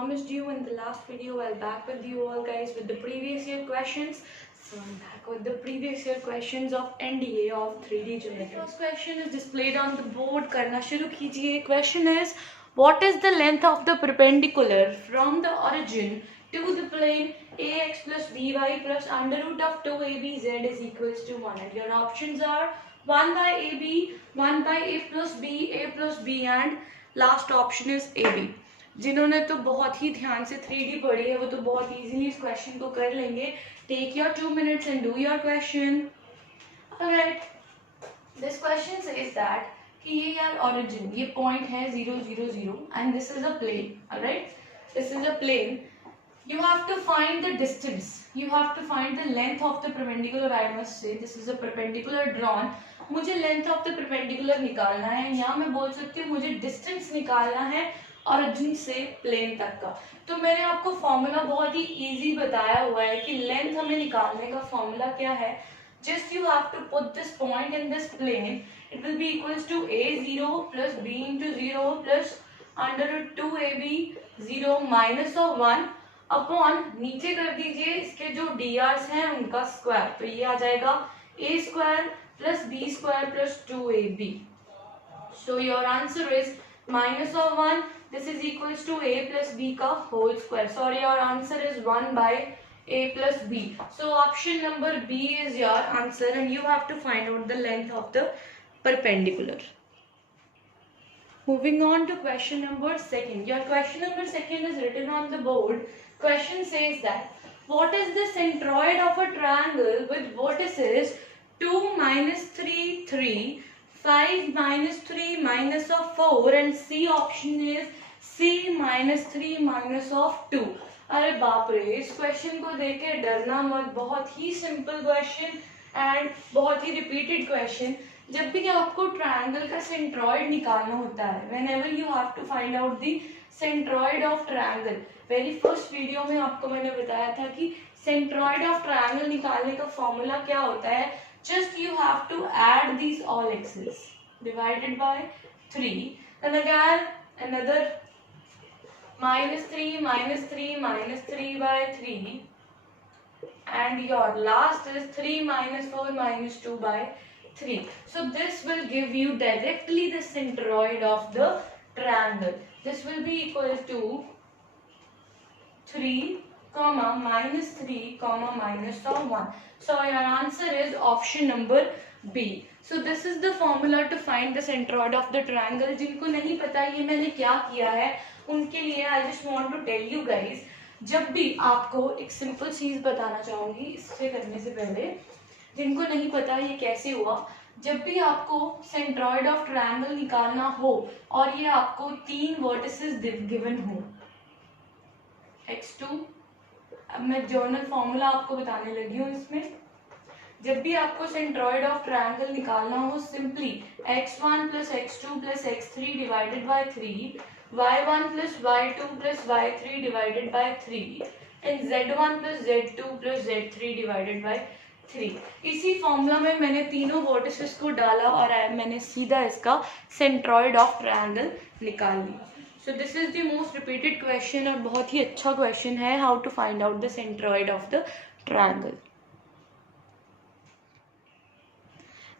promised you in the last video, I'll back with you all guys with the previous year questions. So I'm back with the previous year questions of NDA of 3D geometry. First question is displayed on the board. करना शुरू कीजिए. Question is, what is the length of the perpendicular from the origin to the plane ax plus by plus under root of 2abz is equals to 1? And your options are 1 by ab, 1 by a plus b and last option is ab. जिन्होंने तो बहुत ही ध्यान से 3D पढ़ी है वो तो बहुत इजीली इस क्वेश्चन को कर लेंगे. Take your 2 minutes and do your question. Alright, this question says that कि ये यार origin ये point है 0 0 0 and this is a plane. Alright, this is a plane. You have to find the distance. You have to find the length of the perpendicular. I must say this is a perpendicular drawn. मुझे length of the perpendicular निकालना है, या मैं बोल सकती हूँ मुझे distance निकालना है ऑरिजिन से प्लेन तक का. तो मैंने आपको फॉर्मूला बहुत ही इजी बताया हुआ है कि लेंथ हमें निकालने का फॉर्मूला क्या है. Just you have to put this point in this plane. It will be equals to a0 plus b into 0 plus under root 2ab 0 minus of 1 upon नीचे कर दीजिए इसके जो drs हैं उनका स्क्वायर. तो ये आ जाएगा a square plus b square plus 2ab. So your answer is minus of 1. This is equals to a plus b का whole square. Sorry, your answer is 1 by a plus b. So option number B is your answer and you have to find out the length of the perpendicular. Moving on to question number 2. Your question number 2 is written on the board. Question says that what is the centroid of a triangle with vertices 2 minus 3 3 5 minus 3 minus of 4 and C option is C minus 3 minus of 2. अरे बाप रे, इस question को देख के डरना मत. बहुत ही सिंपल क्वेश्चन एंड बहुत ही रिपीटेड क्वेश्चन. जब भी आपको ट्रायंगल का सेंट्रॉइड निकालना होता है, whenever you have to find out the centroid of triangle, very first video में आपको मैंने बताया था कि सेंट्रॉइड ऑफ ट्रायंगल निकालने का फॉर्मूला क्या होता है. Just you have to add these all x's divided by 3. Then again another minus 3 minus 3 minus 3 by 3. And your last is 3 minus 4 minus 2 by 3. So this will give you directly the centroid of the triangle. This will be equal to 3 comma minus 3 comma minus of 1. So your answer is option number B. So this is the formula to find the centroid of the triangle. जिनको नहीं पता ये मैंने क्या किया है उनके लिए I just want to tell you guys. जब भी आपको एक सिंपल चीज बताना चाहूंगी इससे करने से पहले, जिनको नहीं पता ये कैसे हुआ, जब भी आपको सेंट्रॉइड ऑफ ट्रायंगल निकालना हो और ये आपको 3 वर्टिसेस गिवन हो x2. अब मैं जर्नल फॉर्मूला आपको बताने लगी हूँ. इसमें जब भी आपको सेंट्रॉइड ऑफ ट्रायंगल निकालना हो, simply x1 plus x2 plus x3 divided by 3, y1 plus y2 plus y3 divided by 3 and z1 plus z2 plus z3 divided by 3. इसी फॉर्मूला में मैंने तीनों वर्टिसेस को डाला और मैंने सीधा इसका सेंट्रॉइड ऑफ ट्रायंगल निकाल लिया. So this is the most repeated question और बहुत ही अच्छा question है how to find out the centroid of the triangle.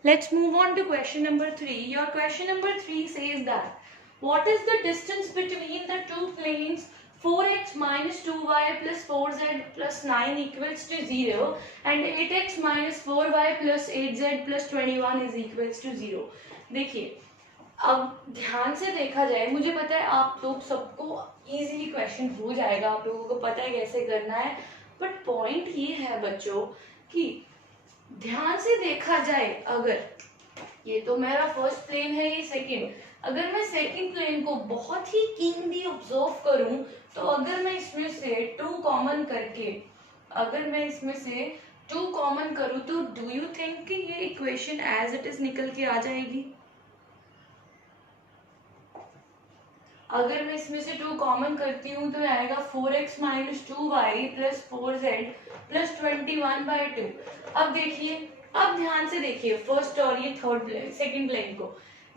Let's move on to question number 3. Your question number 3 says that what is the distance between the two planes 4x minus 2y plus 4z plus 9 equals to 0 and 8x minus 4y plus 8z plus 21 is equals to 0. देखिए अब ध्यान से देखा जाए, मुझे पता है आप लोग सबको इजीली क्वेश्चन हो जाएगा, आप लोगों को पता है कैसे करना है, बट पॉइंट ये है बच्चों कि ध्यान से देखा जाए, अगर ये तो मेरा फर्स्ट प्लेन है, ये सेकंड, अगर मैं सेकंड प्लेन को बहुत ही कीनली ऑब्जर्व करूं तो अगर मैं इसमें से 2 कॉमन करके करूं तो डू यू थिंक कि ये इक्वेशन एज इट इज निकल के आ जाएगी? अगर मैं इसमें से 2 कॉमन करती हूँ तो आएगा 4x minus 2y plus 4z plus 21 by 2. अब देखिए, अब ध्यान से देखिए फर्स्ट और ये थर्ड प्लेन, सेकंड प्लेन को.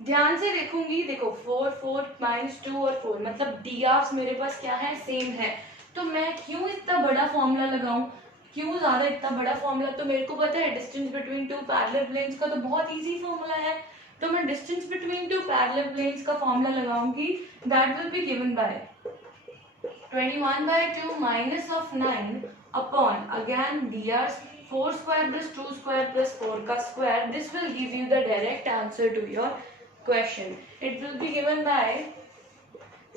ध्यान से देखूंगी, देखो 4 4 माइनस 2 और 4 मतलब डी आर्स मेरे पास क्या है, सेम है। तो मैं क्यों इतना बड़ा फॉर्मूला लगाऊं, क्यों ज्यादा इतना बड़ा फॉर्मूला? तो मेरे को पता है distance between two parallel planes का तो बहुत इजी फॉर्मूला है। तो मैं distance between two parallel planes का फॉर्मूला लगाऊंगी, that will be given by 21/2 minus of 9 upon again dr 4 square plus 2 square plus 4 का square. This will give you the direct answer to your question. It will be given by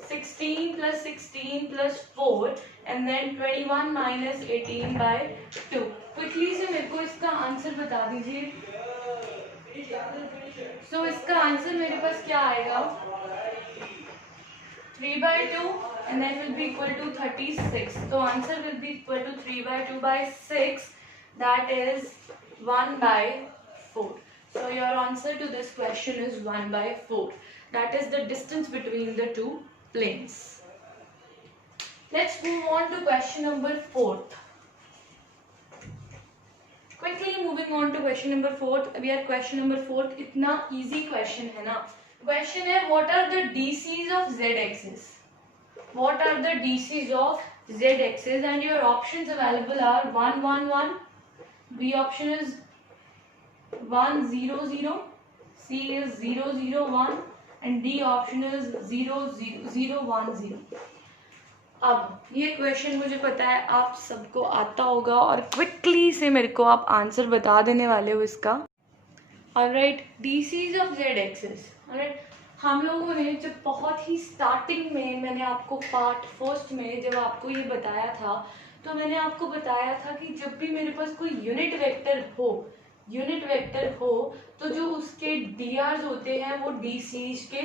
16 plus 16 plus 4 and then 21 minus 18 by 2. Quickly से मेरे को इसका answer बता दीजिए। So इसका answer मेरे पास क्या आएगा, 3/2 and then will be equal to 36. So answer will be equal to 3/2 by 6, that is 1/4. So your answer to this question is 1/4. That is the distance between the two planes. Let's move on to question number 4th. Quickly moving on to question number 4th. अभी यार question number 4th इतना easy question है ना। Question है what are the DCs of Z axis? What are the DCs of Z axis? And your options available are 1 1 1, B option is 1 0 0, C is 0 0 1 and D option is 0 0 0 1 0. अब ये question मुझे पता है आप सबको आता होगा और क्विकली से मेरे को आप आंसर बता देने वाले हो इसका। Alright, DCs of Z axis. Alright, हम लोगों ने जब बहुत ही स्टार्टिंग में मैंने आपको पार्ट फर्स्ट में जब आपको ये बताया था, तो मैंने आपको बताया था कि जब भी मेरे पास कोई यूनिट वेक्टर हो तो जो उसके DRs होते हैं वो DCs के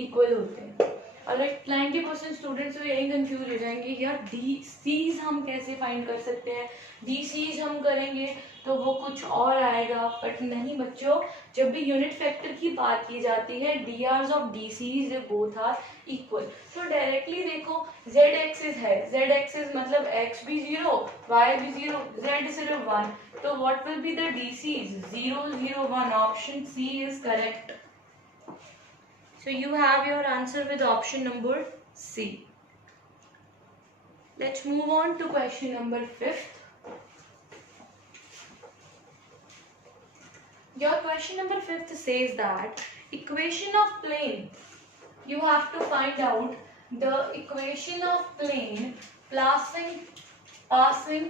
इक्वल होते हैं। ऑलराइट, 90% स्टूडेंट्स तो यही कंफ्यूज हो जाएंगे, यार DCs हम कैसे फाइंड कर सकते हैं, DCs हम करेंगे तो वो कुछ और आएगा। बट नहीं बच्चों, जब भी यूनिट फैक्टर की बात की जाती है DRs of DCs they both are equal. तो डायरेक्टली देखो Z एक्सिस है, Z एक्सिस मतलब x भी 0 y भी 0 z सिर्फ 1, तो what will be the DCs 0 0 1, option C is correct. So you have your answer with option number C. Let's move on to question number 5th. Your question number 5th says that equation of plane, you have to find out the equation of plane passing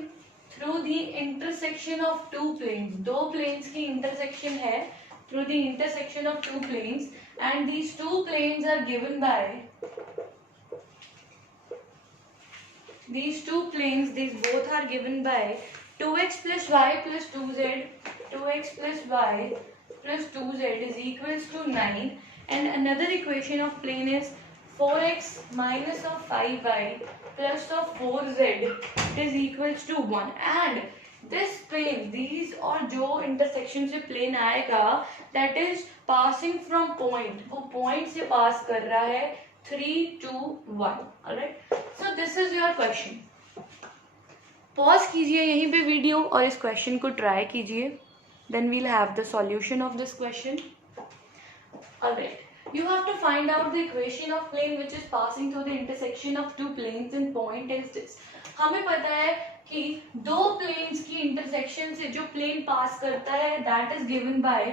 through the intersection of two planes. दो planes की intersection है, through the intersection of two planes, and these two planes are given by these both are given by 2x plus y plus 2z, 2x plus y plus 2z is equals to 9, and another equation of plane is 4x minus of 5y plus of 4z is equals to 1, and this plane, these और जो intersection से plane आएगा that is passing from point, वो point से pass कर रहा है 3 2 1. alright, so this is your question. Pause कीजिए यहीं पे वीडियो और इस क्वेश्चन को ट्राई कीजिए, then we'll have the solution of this question. alright, you have to find out the equation of plane which is passing through the intersection of two planes and point is this. हमें पता है कि दो planes की intersection से जो plane पास करता है that is given by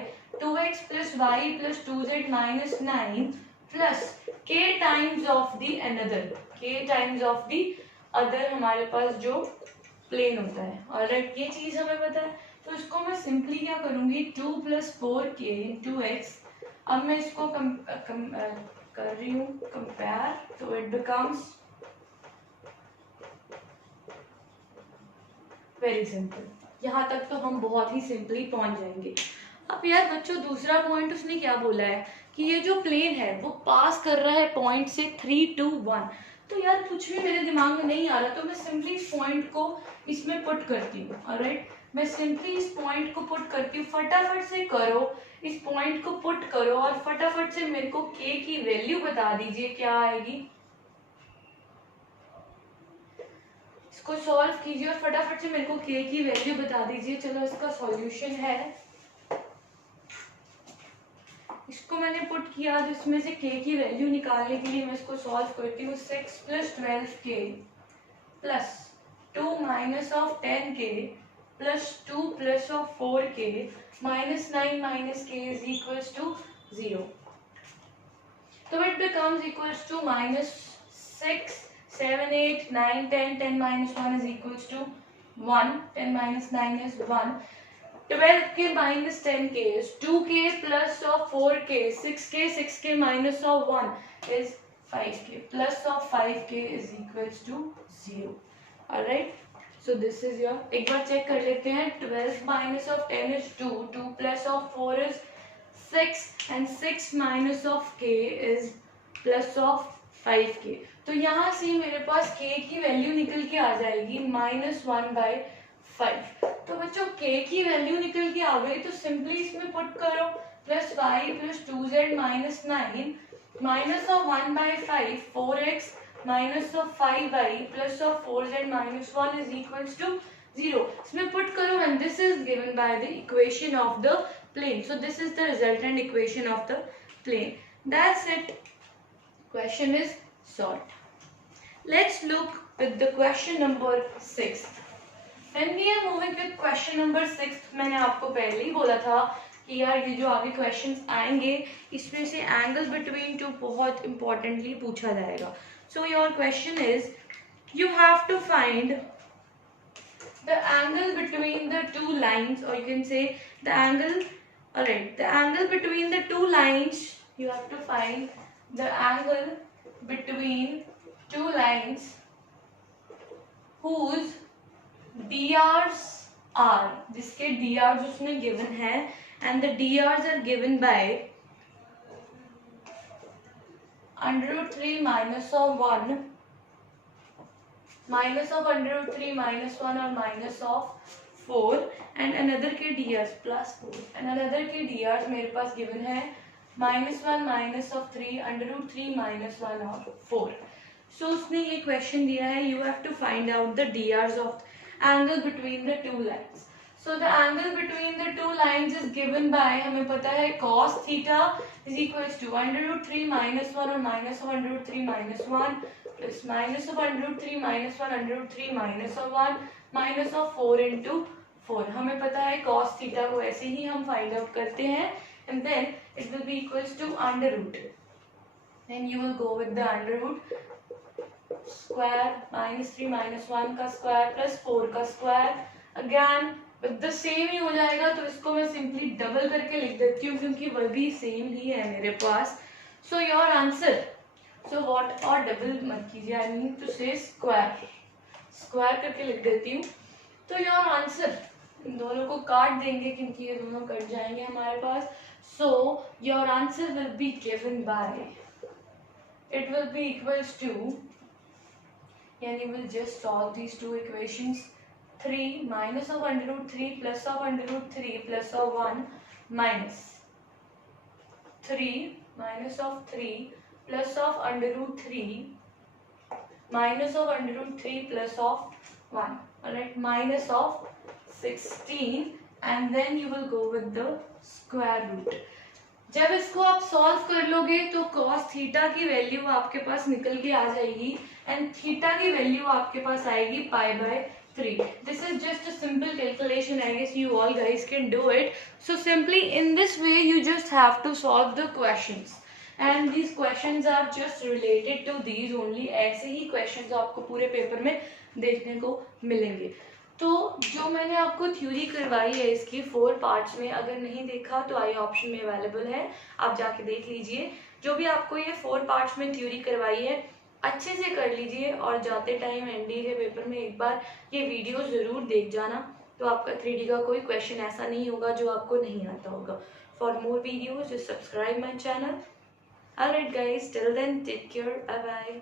2x plus y plus 2z minus 9 plus k times of the another, k times of the other हमारे पास जो प्लेन होता है। ऑलराइट, ये चीज हमें पता है, तो इसको मैं सिंपली क्या करूंगी 2 plus 4k into x। अब मैं इसको कर रही हूँ कंपेयर, तो इट बिकम्स वेरी सिंपल। यहाँ तक तो हम बहुत ही सिंपली पहुंच जाएंगे। अब यार बच्चों दूसरा पॉइंट उसने क्या बोला है कि ये जो प्लेन है वो पास कर रहा है पॉइंट से 3 2 1, तो यार कुछ भी मेरे दिमाग में नहीं आ रहा, तो मैं सिंपली इस पॉइंट को इसमें पुट करती हूँ। ऑलराइट, मैं सिंपली इस पॉइंट को पुट करती हूँ, फटाफट से करो, इस पॉइंट को पुट करो और फटाफट से मेरे को k की वैल्यू बता दीजिए क्या आएगी। इसको सॉल्व कीजिए और फटाफट से मेरे को k की वैल्यू बता दीजिए। चलो इसका सॉल्यूशन है, इसको मैंने पुट किया, तो इसमें से k की वैल्यू निकालने के लिए मैं इसको सॉल्व करती हूँ। 6 + 12k plus 2 minus of 10k plus 2 plus of 4k minus 9 minus k is equals to 0. So it becomes equals to minus 6, 7, 8, 9, 10. 10 minus 1 is equals to 1. 10 minus 9 is 1. 12k minus 10k is 2k plus of 4k. 6k, 6k minus of 1 is 5k. Plus of 5k is equals to 0. Alright. So this is your, एक बार check कर लेते हैं। 12 minus of 10 is 2, 2 plus of 4 is 6 and 6 minus of k is plus of 5k। तो यहाँ से मेरे पास k की value निकल के आ जाएगी -1/5। तो बच्चों k की वैल्यू निकल के आ गई, तो सिंपली इसमें पुट करो +y + 2z - 9 minus of 1/5 4x minus of 5y plus of 4z minus 1 is equals to 0. इसमें put करो and this is given by the equation of the plane. So this is the resultant equation of the plane. That's it. Question is solved. Let's look with the question number 6. When we are moving with question number 6, मैंने आपको पहले ही बोला था कि यार ये जो आगे क्वेश्चंस आएंगे इसमें से एंगल बिटवीन टू बहुत इंपॉर्टेंटली पूछा जाएगा. So your question is, you have to find the angle between the two lines, or you can say the angle, alright, the angle between the two lines, you have to find the angle between two lines whose DRs are, जिसके DRs उसने given है, and the DRs are given by √3 minus of 1 minus of √3 minus 1 or minus of 4 and another के DRs plus 4 and another के DRs मेरे पास given है -1 minus of 3 √3 minus 1 और 4. So उसने ये question दिया है, you have to find out the DRs of angle between the two lines. So the angle between the two lines is given by, हमें पता है cos theta is equals to √3 minus 1 or minus of √3 minus 1 plus minus of √3 minus 1 √3 minus of 1 minus of 4 into 4. हमें पता है cos theta को ऐसे ही हम find out करते हैं and then it will be equals to under root. Then you will go with the under root square -3 minus 1 का square plus 4 का square. Again with the same ही हो जाएगा, तो इसको मैं simply double करके लिख देती हूँ क्योंकि वह भी same ही है मेरे पास. So your answer, so what, और double मत कीजिए, I mean to say square करके लिख देती हूँ. तो your answer, इन दोनों को काट देंगे क्योंकि ये दोनों कट जाएंगे हमारे पास. So your answer will be given by, it will be equals to, and you will just solve these two equations. 3 minus of √3 plus of √3 plus of 1 minus 3 minus of 3 plus of √3 minus of √3 plus of 1, alright, minus of 16 and then you will go with the square root. जब इसको आप solve कर लोगे तो cos theta की value आपके पास निकल के आ जाएगी एंड थीटा की वैल्यू आपके पास आएगी π/3. This is just a simple calculation. I guess you all guys can do it. So simply in this way you just have to solve the questions and these questions are just related to these only. ऐसे ही questions आपको पूरे paper में देखने को मिलेंगे. तो जो मैंने आपको थ्योरी करवाई है इसकी 4 पार्ट्स में, अगर नहीं देखा तो आई ऑप्शन में अवेलेबल है, आप जाके देख लीजिए. जो भी आपको ये 4 पार्ट्स में थ्योरी करवाई है अच्छे से कर लीजिए और जाते टाइम एनडीए के पेपर में एक बार ये वीडियो ज़रूर देख जाना, तो आपका 3D का कोई क्वेश्चन ऐसा नहीं होगा जो आपको नहीं आता होगा. For more videos just subscribe my channel. Alright guys, till then take care, bye bye.